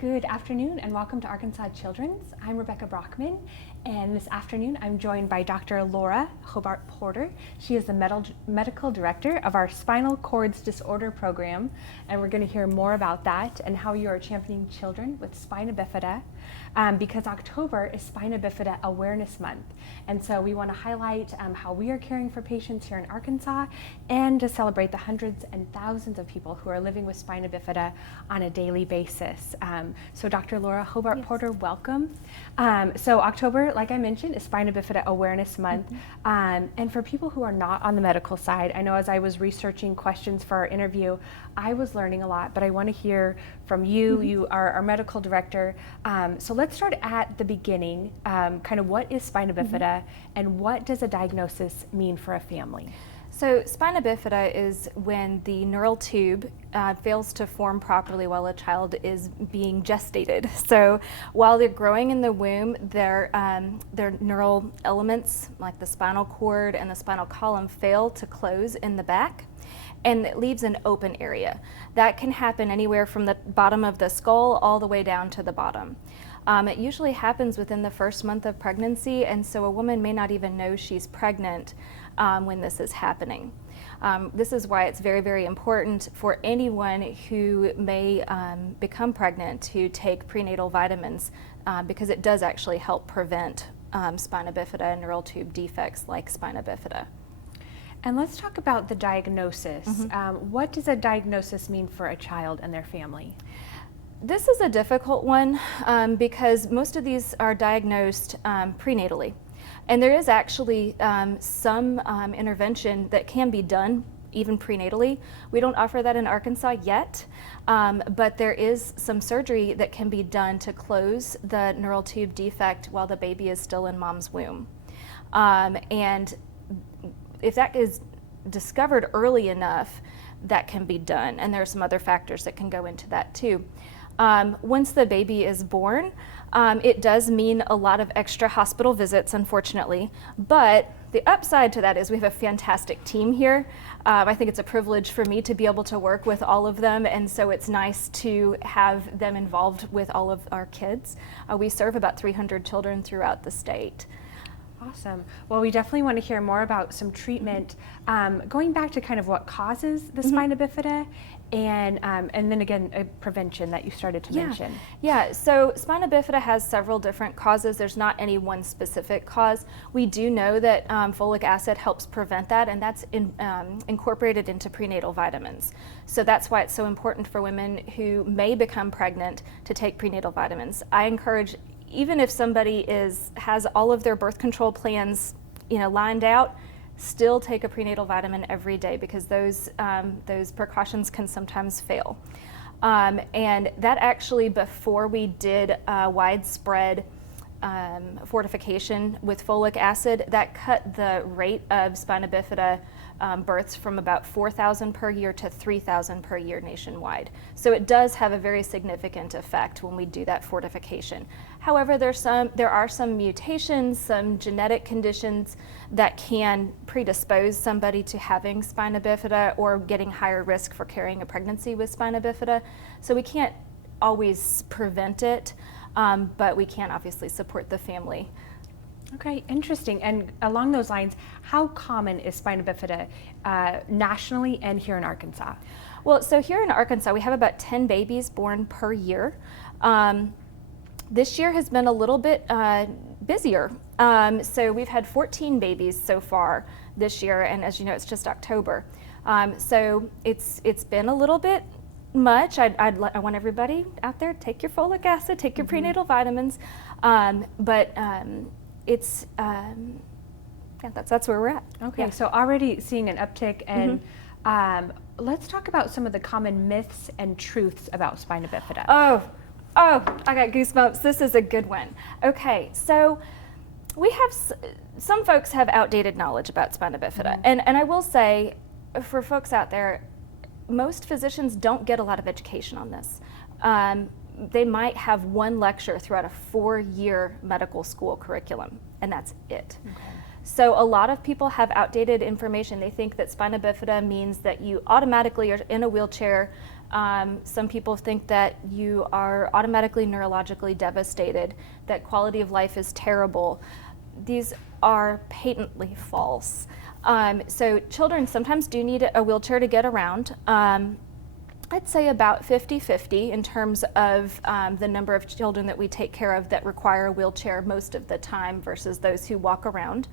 Good afternoon and welcome to Arkansas Children's. I'm Rebecca Brockman, and this afternoon I'm joined by Dr. Laura Hobart-Porter. She is the medical director of our Spinal Cords Disorder program, and we're going to hear more about that and how you are championing children with Spina Bifida, because October is Spina Bifida Awareness Month. And so we want to highlight how we are caring for patients here in Arkansas and to celebrate the hundreds and thousands of people who are living with Spina Bifida on a daily basis. So Dr. Laura Hobart-Porter, yes. Welcome. So October, like I mentioned, is Spina Bifida Awareness Month. And for people who are not on the medical side, I know as I was researching questions for our interview, I was learning a lot, but I want to hear from you. You are our medical director. So let's start at the beginning. Kind of what is Spina Bifida and what does a diagnosis mean for a family? So Spina Bifida is when the neural tube fails to form properly while a child is being gestated. So while they're growing in the womb, their neural elements like the spinal cord and the spinal column fail to close in the back, and it leaves an open area. That can happen anywhere from the bottom of the skull all the way down to the bottom. It usually happens within the first month of pregnancy, and so a woman may not even know she's pregnant when this is happening. This is why it's very, very important for anyone who may become pregnant to take prenatal vitamins, because it does actually help prevent spina bifida and neural tube defects like spina bifida. And let's talk about the diagnosis. What does a diagnosis mean for a child and their family? This is a difficult one because most of these are diagnosed prenatally. And there is actually some intervention that can be done even prenatally. We don't offer that in Arkansas yet, but there is some surgery that can be done to close the neural tube defect while the baby is still in mom's womb. And if that is discovered early enough, that can be done. And there are some other factors that can go into that too. Once the baby is born, it does mean a lot of extra hospital visits, unfortunately, but the upside to that is we have a fantastic team here. I think it's a privilege for me to be able to work with all of them, and so it's nice to have them involved with all of our kids. We serve about 300 children throughout the state. Awesome. Well, we definitely want to hear more about some treatment. Going back to kind of what causes the spina bifida, and then again, a prevention that you started to mention. Yeah, so spina bifida has several different causes. There's not any one specific cause. We do know that folic acid helps prevent that, and that's incorporated into prenatal vitamins. So that's why it's so important for women who may become pregnant to take prenatal vitamins. I encourage, even if somebody has all of their birth control plans, lined out, still take a prenatal vitamin every day, because those precautions can sometimes fail. And that actually, before we did widespread fortification with folic acid, that cut the rate of spina bifida births from about 4,000 per year to 3,000 per year nationwide. So it does have a very significant effect when we do that fortification. However, there are some mutations, some genetic conditions that can predispose somebody to having spina bifida or getting higher risk for carrying a pregnancy with spina bifida. So we can't always prevent it, but we can obviously support the family. Okay, interesting. And along those lines, how common is spina bifida nationally and here in Arkansas? Well, so here in Arkansas, we have about 10 babies born per year. This year has been a little bit busier. So we've had 14 babies so far this year, and as you know, it's just October. So it's been a little bit much. I want everybody out there, take your folic acid, take your prenatal vitamins, but it's that's where we're at. Okay, so already seeing an uptick, and let's talk about some of the common myths and truths about spina bifida. Oh, I got goosebumps. This is a good one. Okay, so we have some folks have outdated knowledge about spina bifida, and I will say, for folks out there, most physicians don't get a lot of education on this. They might have one lecture throughout a 4-year medical school curriculum, and that's it. Okay. So a lot of people have outdated information. They think that spina bifida means that you automatically are in a wheelchair Some people think that you are automatically neurologically devastated, that quality of life is terrible. These are patently false. So children sometimes do need a wheelchair to get around. I'd say about 50-50 in terms of the number of children that we take care of that require a wheelchair most of the time versus those who walk around.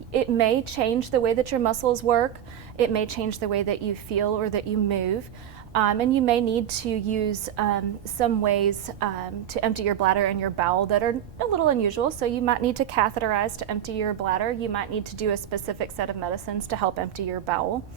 Okay. It may change the way that your muscles work. It may change the way that you feel or that you move. And you may need to use some ways to empty your bladder and your bowel that are a little unusual. So you might need to catheterize to empty your bladder. You might need to do a specific set of medicines to help empty your bowel.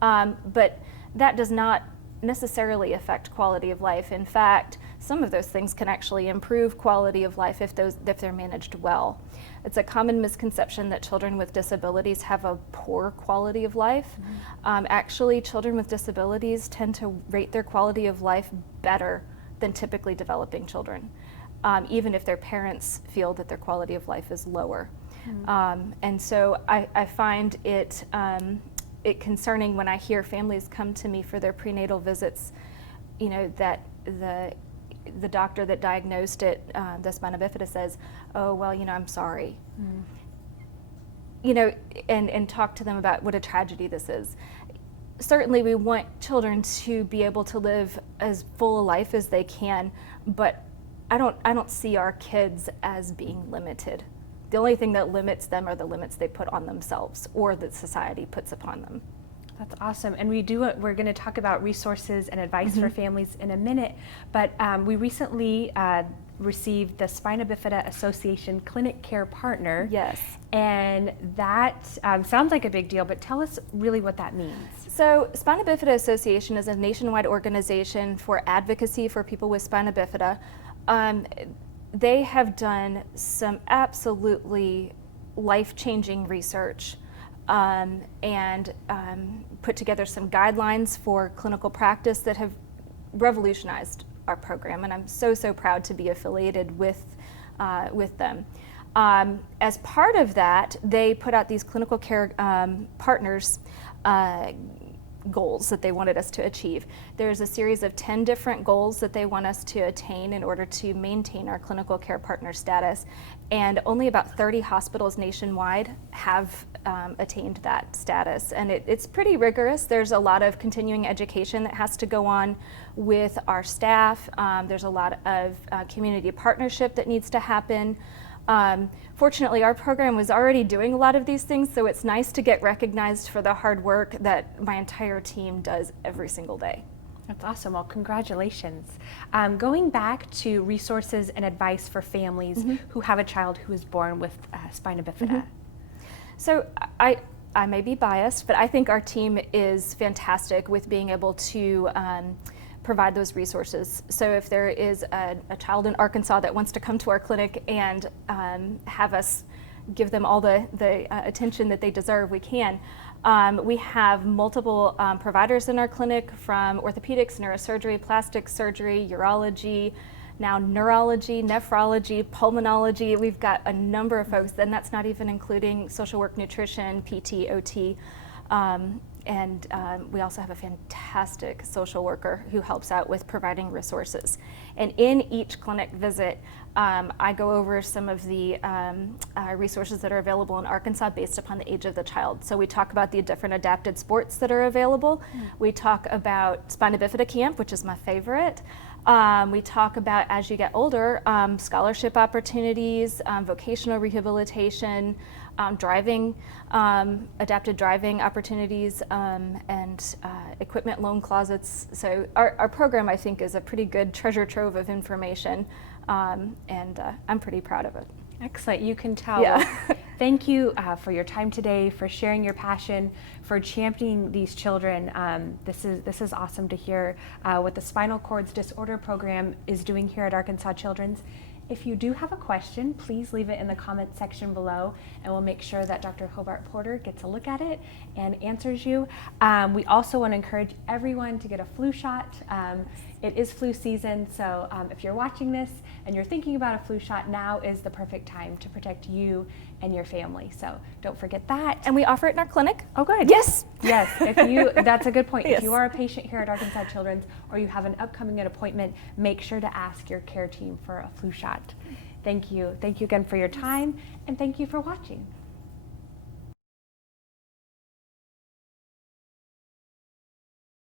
But that does not necessarily affect quality of life. In fact, some of those things can actually improve quality of life if they're managed well. It's a common misconception that children with disabilities have a poor quality of life. Mm-hmm. Actually, children with disabilities tend to rate their quality of life better than typically developing children, even if their parents feel that their quality of life is lower. Mm-hmm. And so I find it concerning when I hear families come to me for their prenatal visits, that the doctor that diagnosed it, the spina bifida, says, "Oh, well, I'm sorry." Mm. And talk to them about what a tragedy this is. Certainly we want children to be able to live as full a life as they can, but I don't see our kids as being limited. The only thing that limits them are the limits they put on themselves or that society puts upon them. That's awesome. And we're going to talk about resources and advice for families in a minute, but we recently received the Spina Bifida Association Clinic Care Partner. Yes. And that sounds like a big deal, but tell us really what that means. So Spina Bifida Association is a nationwide organization for advocacy for people with spina bifida. They have done some absolutely life-changing research and put together some guidelines for clinical practice that have revolutionized our program, and I'm so proud to be affiliated with them. As part of that, they put out these clinical care partners goals that they wanted us to achieve. There's a series of 10 different goals that they want us to attain in order to maintain our clinical care partner status, and only about 30 hospitals nationwide have attained that status, and it's pretty rigorous. There's a lot of continuing education that has to go on with our staff. There's a lot of community partnership that needs to happen. Fortunately, our program was already doing a lot of these things, so it's nice to get recognized for the hard work that my entire team does every single day. That's awesome. Well, congratulations. Going back to resources and advice for families who have a child who is born with spina bifida. So I may be biased, but I think our team is fantastic with being able to provide those resources. So if there is a child in Arkansas that wants to come to our clinic and have us give them all the attention that they deserve, we can. We have multiple providers in our clinic, from orthopedics, neurosurgery, plastic surgery, urology, now neurology, nephrology, pulmonology. We've got a number of folks, and that's not even including social work, nutrition, PT, OT. And we also have a fantastic social worker who helps out with providing resources. And in each clinic visit, I go over some of the resources that are available in Arkansas based upon the age of the child. So we talk about the different adapted sports that are available. We talk about Spina Bifida Camp, which is my favorite. We talk about, as you get older, scholarship opportunities, vocational rehabilitation, driving, adapted driving opportunities, and equipment loan closets. So our program, I think, is a pretty good treasure trove of information, and I'm pretty proud of it. Excellent. You can tell. Yeah. Well, thank you for your time today, for sharing your passion, for championing these children. This is awesome to hear what the Spinal Cords Disorder Program is doing here at Arkansas Children's. If you do have a question, please leave it in the comment section below, and we'll make sure that Dr. Hobart-Porter gets a look at it and answers you. We also want to encourage everyone to get a flu shot. It is flu season, so if you're watching this and you're thinking about a flu shot, now is the perfect time to protect you and your family. So don't forget that. And we offer it in our clinic. Oh, good. Yes. Yes, that's a good point. Yes. If you are a patient here at Arkansas Children's or you have an upcoming appointment, make sure to ask your care team for a flu shot. Thank you. Thank you again for your time, and thank you for watching.